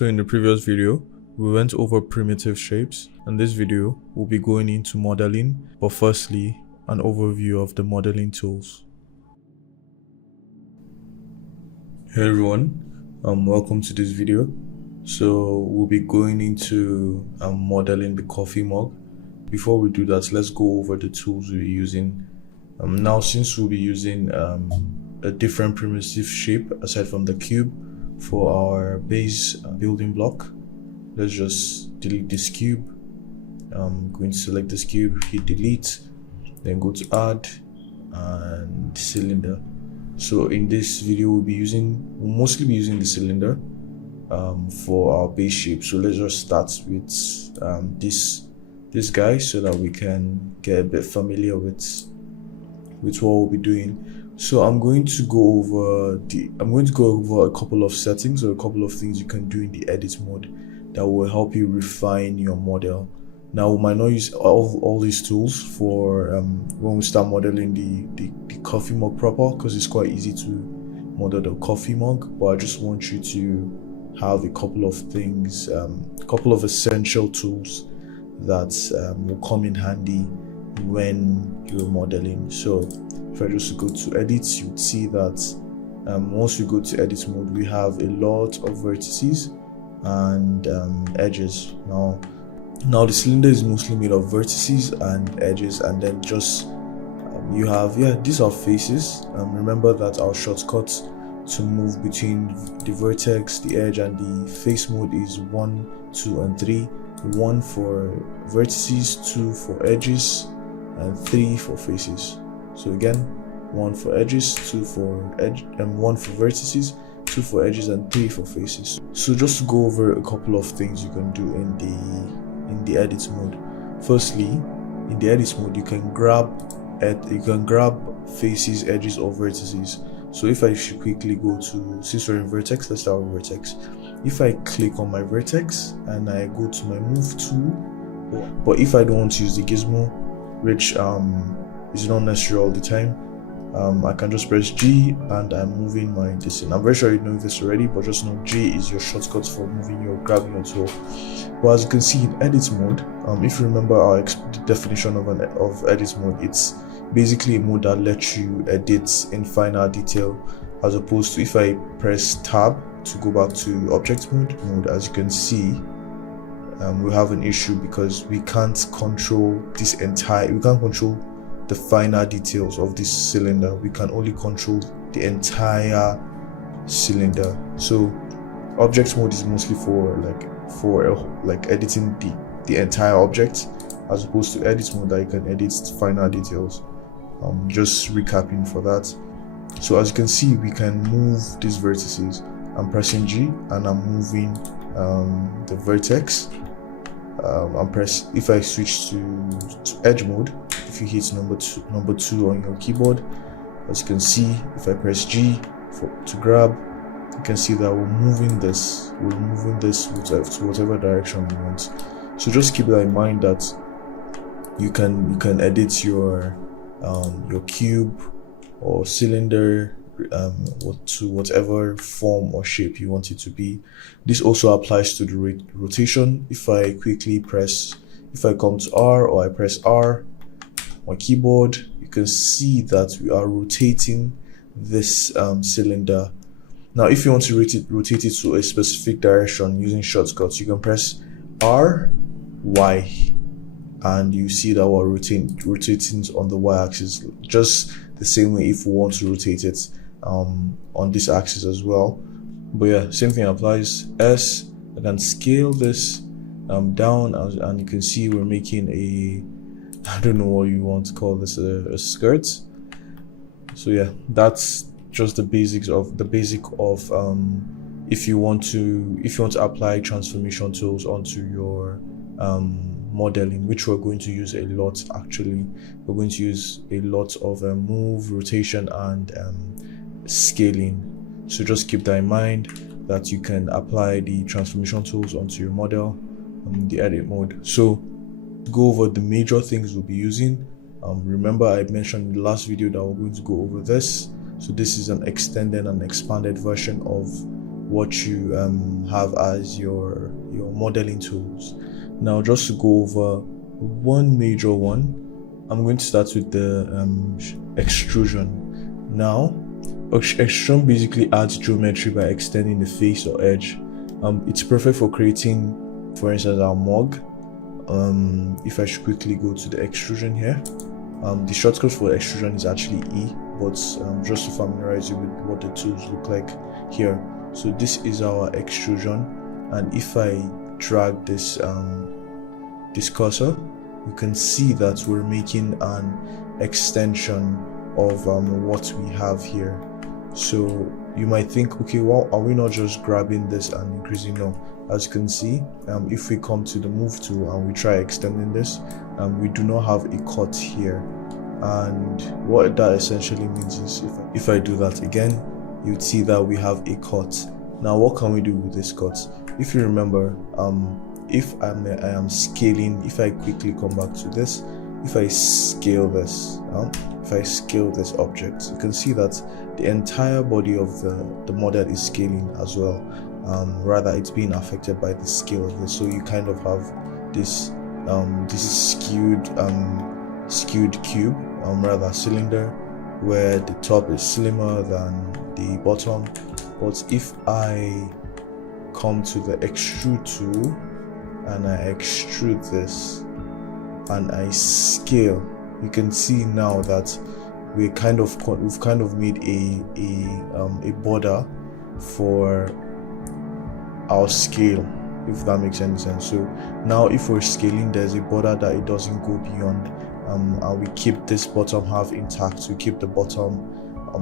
So in the previous video, we went over primitive shapes, and this video will be going into modeling, but firstly, an overview of the modeling tools. Hey everyone, welcome to this video. So we'll be going into modeling the coffee mug. Before we do that, let's go over the tools we'll be using. Now, since we'll be using a different primitive shape aside from the cube for our base building block, let's just delete this cube. I'm going to select this cube, hit delete, then go to add and cylinder. So in this video we'll mostly be using the cylinder for our base shape. So let's just start with this guy so that we can get a bit familiar with what we'll be doing. So I'm going to go over a couple of settings or a couple of things you can do in the edit mode that will help you refine your model. Now, we might not use all these tools for when we start modeling the coffee mug proper, because it's quite easy to model the coffee mug, but I just want you to have a couple of things, a couple of essential tools that will come in handy when you're modeling. So if I just go to edit, you'd see that once we go to edit mode, we have a lot of vertices and edges. Now the cylinder is mostly made of vertices and edges, and then just you have, these are faces. Remember that our shortcut to move between the vertex, the edge, and the face mode is 1, 2, and 3. 1 for vertices, 2 for edges, and 3 for faces. So again, 1 for edges, 2 for edge, and 1 for vertices, 2 for edges, and 3 for faces. So just to go over a couple of things you can do in the edit mode. Firstly, in the edit mode, you can grab faces, edges, or vertices. So if I should quickly go to, since we're in vertex, let's start with vertex. If I click on my vertex and I go to my move tool, but if I don't want to use the gizmo, which is not necessary all the time, I can just press G and I'm moving my distance. I'm very sure you know this already, but just know G is your shortcut for grabbing your tool. But as you can see in edit mode, if you remember our definition of edit mode, it's basically a mode that lets you edit in finer detail, as opposed to if I press tab to go back to object mode, as you can see, we have an issue because we can't control the finer details of this cylinder. We can only control the entire cylinder. So object mode is mostly for editing the entire object, as opposed to edit mode that you can edit finer details. Just recapping for that. So as you can see, we can move these vertices. I'm pressing G and I'm moving the vertex. If I switch to edge mode, if you hit number two on your keyboard, as you can see, if I press G to grab, you can see that we're moving this to whatever direction we want. So just keep that in mind, that you can edit your cube or cylinder to whatever form or shape you want it to be. This also applies to the rotation. If I come to R, or I press R on my keyboard, you can see that we are rotating this cylinder. Now if you want to rotate it to a specific direction using shortcuts, you can press R, Y, and you see that we're rotating on the y-axis, just the same way if we want to rotate it on this axis as well. But yeah, same thing applies. S, I can scale this down, and you can see we're making I don't know what you want to call this, a skirt. So yeah, that's just the basic of if you want to apply transformation tools onto your modeling, which we're going to use a lot. Actually, we're going to use a lot of move, rotation, and scaling. So just keep that in mind, that you can apply the transformation tools onto your model in the edit mode. So go over the major things we'll be using. Remember, I mentioned in the last video that we're going to go over this. So this is an extended and expanded version of what you have as your modeling tools. Now, just to go over one major one, I'm going to start with the extrusion. Now, extrusion basically adds geometry by extending the face or edge. It's perfect for creating, for instance, our mug. If I should quickly go to the extrusion here, the shortcut for extrusion is actually E, but just to familiarize you with what the tools look like here. So this is our extrusion, and if I drag this cursor, you can see that we're making an extension of what we have here. So you might think, okay, well, are we not just grabbing this and increasing? No, as you can see, if we come to the move tool and we try extending this, we do not have a cut here, and what that essentially means is if I do that again, you'd see that we have a cut. Now, what can we do with this cut? If you remember, if I am scaling, if I quickly come back to this, if I scale this, object, you can see that the entire body of the model is scaling as well. Rather, it's being affected by the scale of this. So you kind of have this skewed cube, rather cylinder, where the top is slimmer than the bottom. But if I come to the extrude tool and I extrude this and I scale, you can see now that we've kind of made a border for our scale, if that makes any sense. So now if we're scaling, there's a border that it doesn't go beyond, and we keep this bottom half intact. We keep the bottom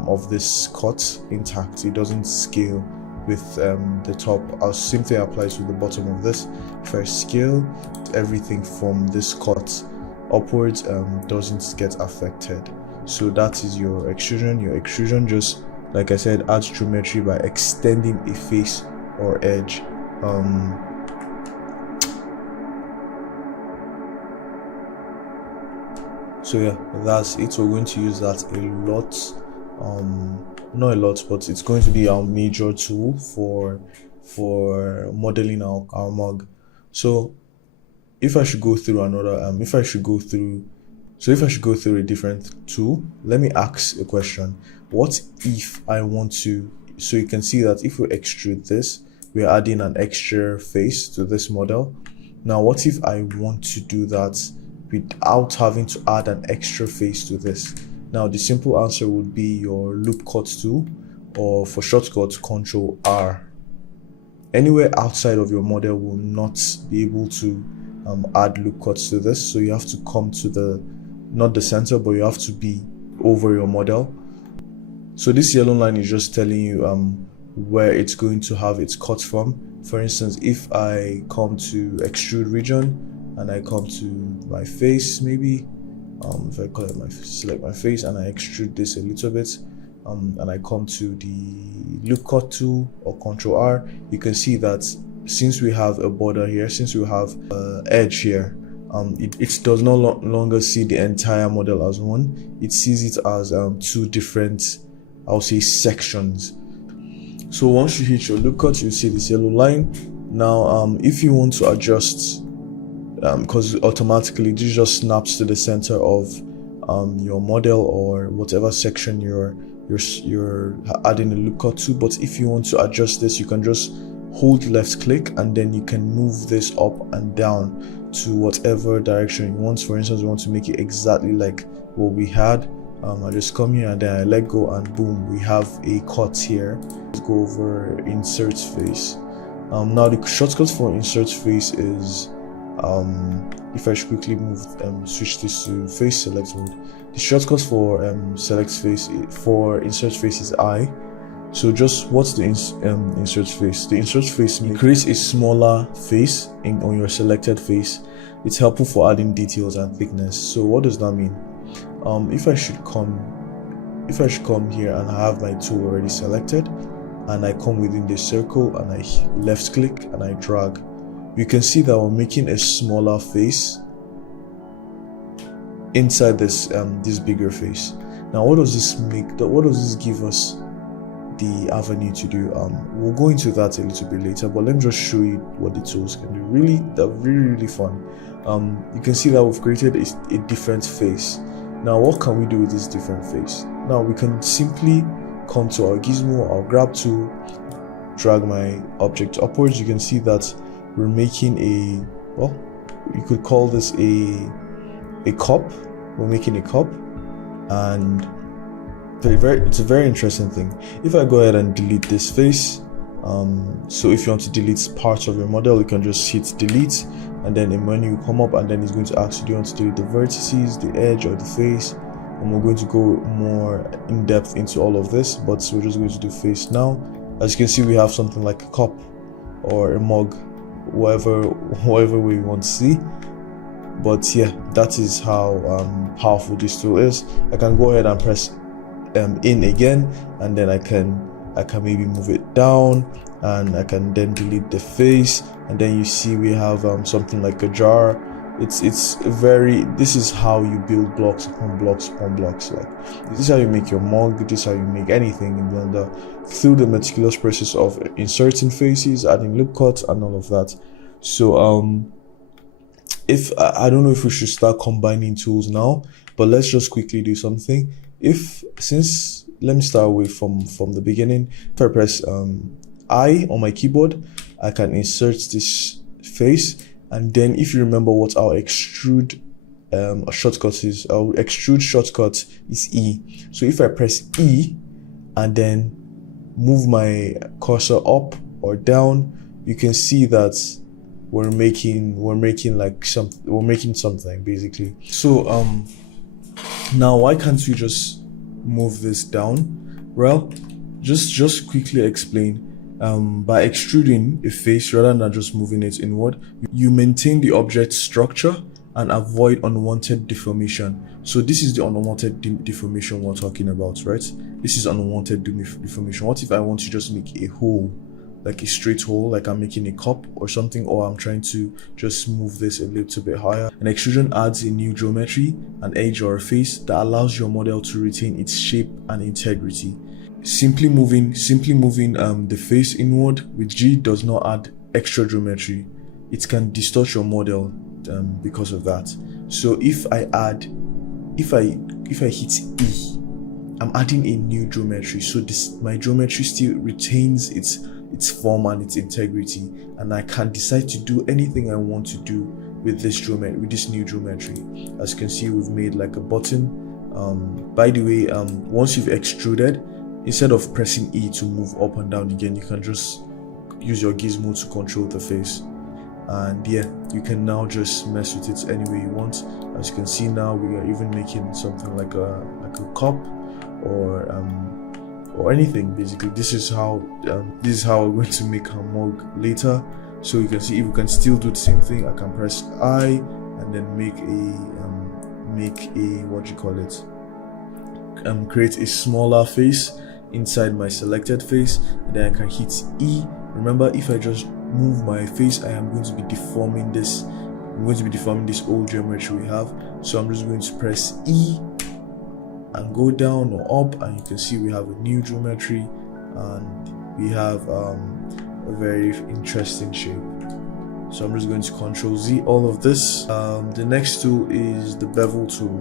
of this cut intact. It doesn't scale with the top. Same thing applies with the bottom of this. If I scale, everything from this cut upwards doesn't get affected. So that is your extrusion. Your extrusion, just like I said, adds geometry by extending a face or edge. So yeah, that's it. We're going to use that a lot. Not a lot, but it's going to be our major tool for modeling our mug. So if I should go through if I should go through a different tool, let me ask a question. What if I want to, so you can see that if we extrude this, we're adding an extra face to this model. Now, what if I want to do that without having to add an extra face to this? Now, the simple answer would be your loop cut tool, or for shortcut, Ctrl R. Anywhere outside of your model will not be able to add loop cuts to this. So you have to come to not the center, but you have to be over your model. So this yellow line is just telling you where it's going to have its cut from. For instance, if I come to extrude region and I come to my face, maybe if I select my face and I extrude this a little bit, and I come to the loop cut tool or Ctrl R, you can see that since we have a border here, since we have an edge here, it does no longer see the entire model as one. It sees it as two different, I'll say, sections. So once you hit your loop cut, you see this yellow line. Now, if you want to adjust, because automatically this just snaps to the center of your model or whatever section you're adding a loop cut to. But if you want to adjust this, you can just hold left click and then you can move this up and down to whatever direction you want. For instance, we want to make it exactly like what we had. I just come here and then I let go, and boom, we have a cut here. Let's go over insert face. Now the shortcut for insert face is, if I should quickly switch this to face select mode. The shortcut for insert face is I. So just what's the insert face? The insert face creates a smaller face on your selected face. It's helpful for adding details and thickness. So what does that mean? If I should come here and I have my tool already selected, and I come within this circle and I left click and I drag, you can see that we're making a smaller face inside this bigger face. Now, what does this make? What does this give us? the avenue to do. We'll go into that a little bit later, but let me just show you what the tools can do. They're really fun. You can see that we've created a different face. Now what can we do with this different face? Now we can simply come to our gizmo, our grab tool, drag my object upwards. You can see that we're making you could call this a cup. We're making a cup, and it's a very interesting thing. If I go ahead and delete this face, so if you want to delete parts of your model, you can just hit delete, and then a menu will come up, and then it's going to ask you, do you want to delete the vertices, the edge, or the face? And we're going to go more in depth into all of this, but we're just going to do face now. As you can see, we have something like a cup or a mug, whatever way you want to see. But yeah, that is how powerful this tool is. I can go ahead and press in again, and then I can maybe move it down, and I can then delete the face, and then you see we have something like a jar. This is how you build blocks upon blocks upon blocks. Like, this is how you make your mug, this is how you make anything in Blender, through the meticulous process of inserting faces, adding loop cuts, and all of that. So if I don't know if we should start combining tools now, but let's just quickly do something. Let me start away from the beginning. If I press I on my keyboard, I can insert this face, and then if you remember what our extrude shortcut is, our extrude shortcut is E. So if I press E and then move my cursor up or down, you can see that we're making something basically. So now why can't we just move this down? Well, just quickly explain. By extruding a face rather than just moving it inward, you maintain the object structure and avoid unwanted deformation. So this is the unwanted deformation we're talking about, right? This is unwanted deformation. What if I want to just make a hole, like a straight hole, like I'm making a cup or something, or I'm trying to just move this a little bit higher? An extrusion adds a new geometry, an edge or a face that allows your model to retain its shape and integrity. Simply moving the face inward with G does not add extra geometry. It can distort your model because of that. So if I hit E, I'm adding a new geometry. So my geometry still retains its form and its integrity, and I can decide to do anything I want to do with this new geometry. As you can see, we've made like a button. By the way, once you've extruded, instead of pressing E to move up and down again, you can just use your gizmo to control the face, and yeah, you can now just mess with it any way you want. As you can see, now we are even making something like a cup or anything. Basically, this is how we're going to make our mug later. So you can see, if we can still do the same thing, I can press I and then create a smaller face inside my selected face, and then I can hit E. Remember, if I just move my face, I am going to be deforming this. I'm going to be deforming this old geometry we have. So I'm just going to press E and go down or up, and you can see we have a new geometry, and we have a very interesting shape. So I'm just going to Control Z all of this. The next tool is the Bevel tool.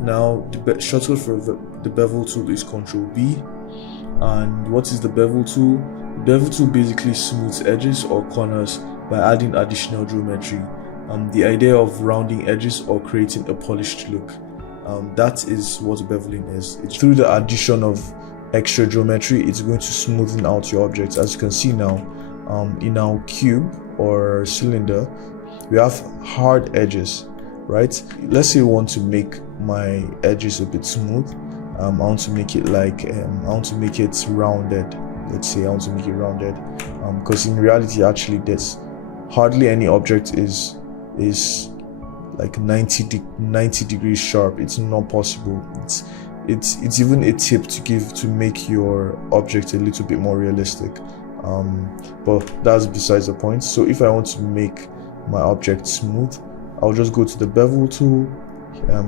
Now the shortcut for the Bevel tool is Control B. And what is the Bevel tool? The Bevel tool basically smooths edges or corners by adding additional geometry. The idea of rounding edges or creating a polished look. That is what beveling is. It's through the addition of extra geometry, it's going to smoothen out your objects. As you can see now, in our cube or cylinder, we have hard edges, right? Let's say we want to make my edges a bit smooth. I want to make it rounded. Let's say I want to make it rounded, because in reality, actually, there's hardly any object is like 90 degrees sharp. It's not possible. It's even a tip to give to make your object a little bit more realistic, but that's besides the point. So if I want to make my object smooth, I'll just go to the Bevel tool,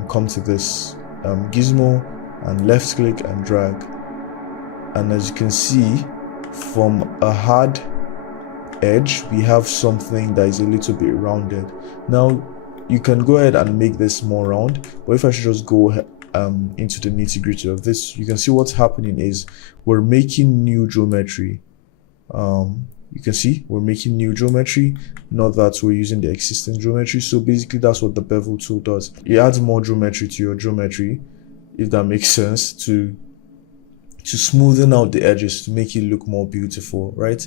come to this gizmo and left click and drag, and as you can see, from a hard edge we have something that is a little bit rounded. Now you can go ahead and make this more round, but if I should just go into the nitty-gritty of this, you can see what's happening is we're making new geometry. You can see we're making new geometry, not that we're using the existing geometry. So basically that's what the bevel tool does. It adds more geometry to your geometry, if that makes sense, to smoothen out the edges, to make it look more beautiful, right?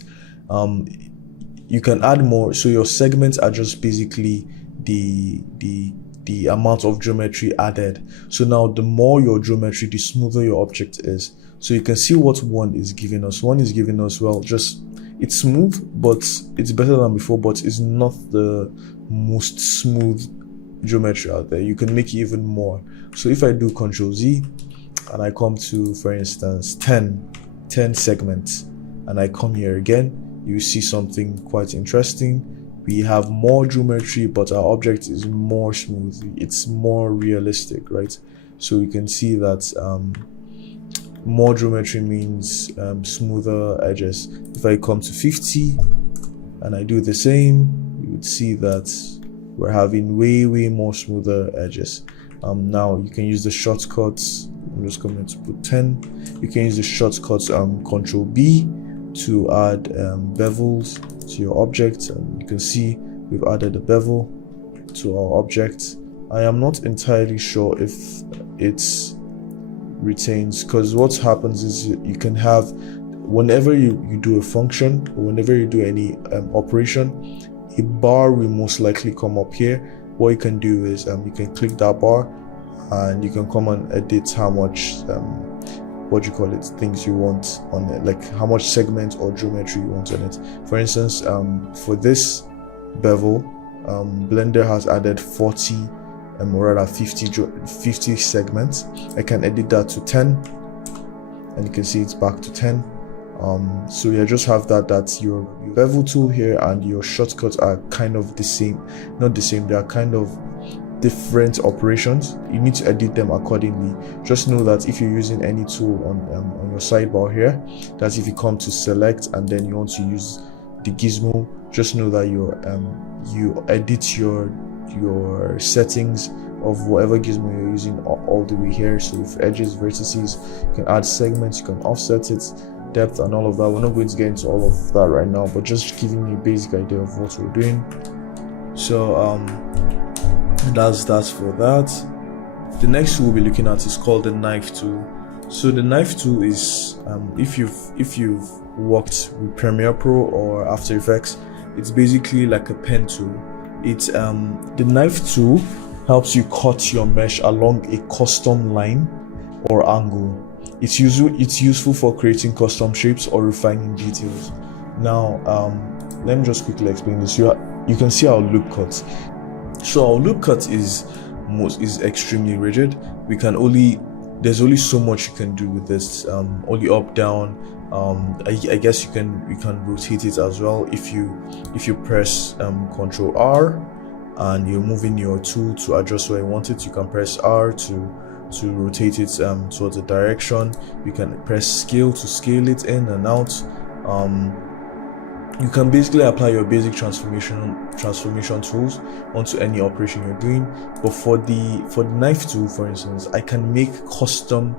You can add more, so your segments are just basically the amount of geometry added. So now the more your geometry, the smoother your object is. So you can see what one is giving us. One is giving us, well, just it's smooth, but it's better than before, but it's not the most smooth geometry out there. You can make it even more. So if I do Ctrl Z and I come to, for instance, 10 segments, and I come here again, you see something quite interesting. We have more geometry, but our object is more smooth. It's more realistic, right? So you can see that more geometry means smoother edges. If I come to 50 and I do the same, you would see that we're having way more smoother edges. Now you can use the shortcuts. I'm just going to put 10. You can use the shortcuts Ctrl B to add bevels to your object, and you can see we've added a bevel to our object. I am not entirely sure if it's retains, because what happens is you can have, whenever you do a function or whenever you do any operation, a bar will most likely come up here. What you can do is you can click that bar and you can come and edit how much things you want on it, like how much segment or geometry you want on it. For instance, for this bevel, Blender has added 40 or rather 50 segments. I can edit that to 10 and you can see it's back to 10. So you just have that's your bevel tool here, and your shortcuts are kind of the same, not the same, they are kind of different operations. You need to edit them accordingly. Just know that if you're using any tool on your sidebar here, that if you come to select and then you want to use the gizmo, just know that you edit your settings of whatever gizmo you're using all the way here. So if edges, vertices, you can add segments, you can offset it, depth and all of that. We're not going to get into all of that right now, but just giving you a basic idea of what we're doing. So that's for that. The next tool we'll be looking at is called the knife tool. So the knife tool is if you've worked with Premiere Pro or After Effects, it's basically like a pen tool. It's the knife tool helps you cut your mesh along a custom line or angle. It's useful for creating custom shapes or refining details. Now let me just quickly explain this. You can see our loop cut. So our loop cut is extremely rigid. There's only so much you can do with this. Only up, down. I guess you can rotate it as well. If you press Ctrl R and you're moving your tool to adjust where you want it, you can press R to rotate it towards a direction. You can press scale to scale it in and out. You can basically apply your basic transformation tools onto any operation you're doing. But for the knife tool, for instance, I can make custom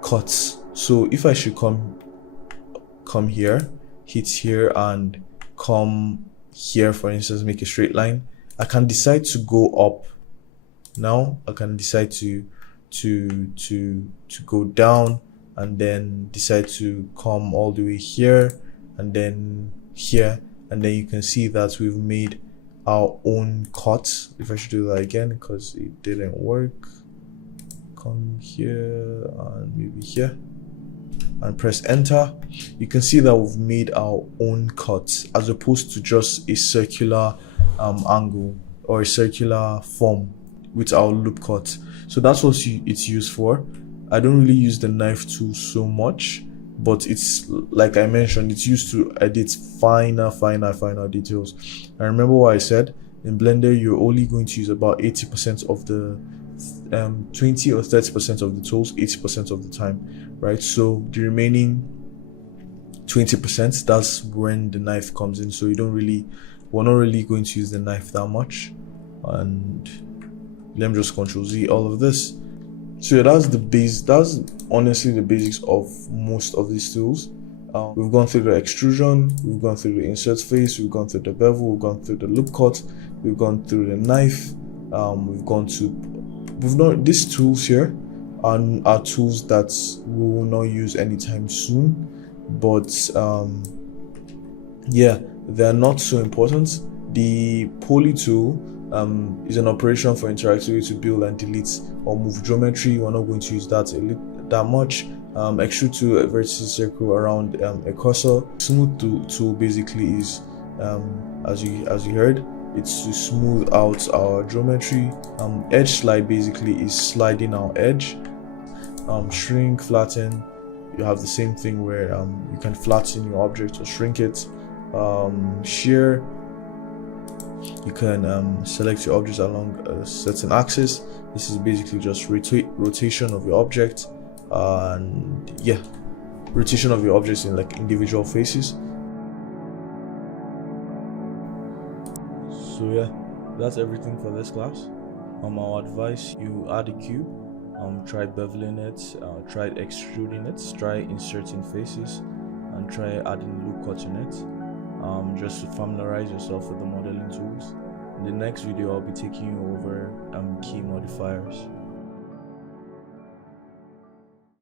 cuts. So if I should come here, hit here, and come here, for instance, make a straight line, I can decide to go up. Now I can decide to go down, and then decide to come all the way here, and then here, and then you can see that we've made our own cut. If I should do that again because it didn't work, come here and maybe here and press enter, you can see that we've made our own cut as opposed to just a circular angle or a circular form with our loop cut. So that's what it's used for. I don't really use the knife tool so much, but it's, like I mentioned, it's used to edit finer details. And remember what I said, in Blender you're only going to use about 80% of the 20 or 30% of the tools 80% of the time, right? So the remaining 20%, that's when the knife comes in. So we're not really going to use the knife that much. And let me just Control Z all of this. So yeah, that's honestly the basics of most of these tools. We've gone through the extrusion, we've gone through the insert face, we've gone through the bevel, we've gone through the loop cut, we've gone through the knife, these tools here are tools that we will not use anytime soon, but yeah, they're not so important. The poly tool is an operation for interactivity to build and delete or move geometry. We're not going to use that that much. Extrude to a vertices circle around a cursor. Smooth tool basically is as you heard, it's to smooth out our geometry. Edge slide basically is sliding our edge. Shrink, flatten, you have the same thing where you can flatten your object or shrink it. Shear, you can select your object along a certain axis. This is basically just rotation of your object, and yeah, rotation of your objects in like individual faces. So yeah, that's everything for this class. Our advice, you add a cube, try beveling it, try extruding it, try inserting faces, and try adding loop cuts in it, just to familiarize yourself with the modeling tools. In the next video, I'll be taking you over key modifiers.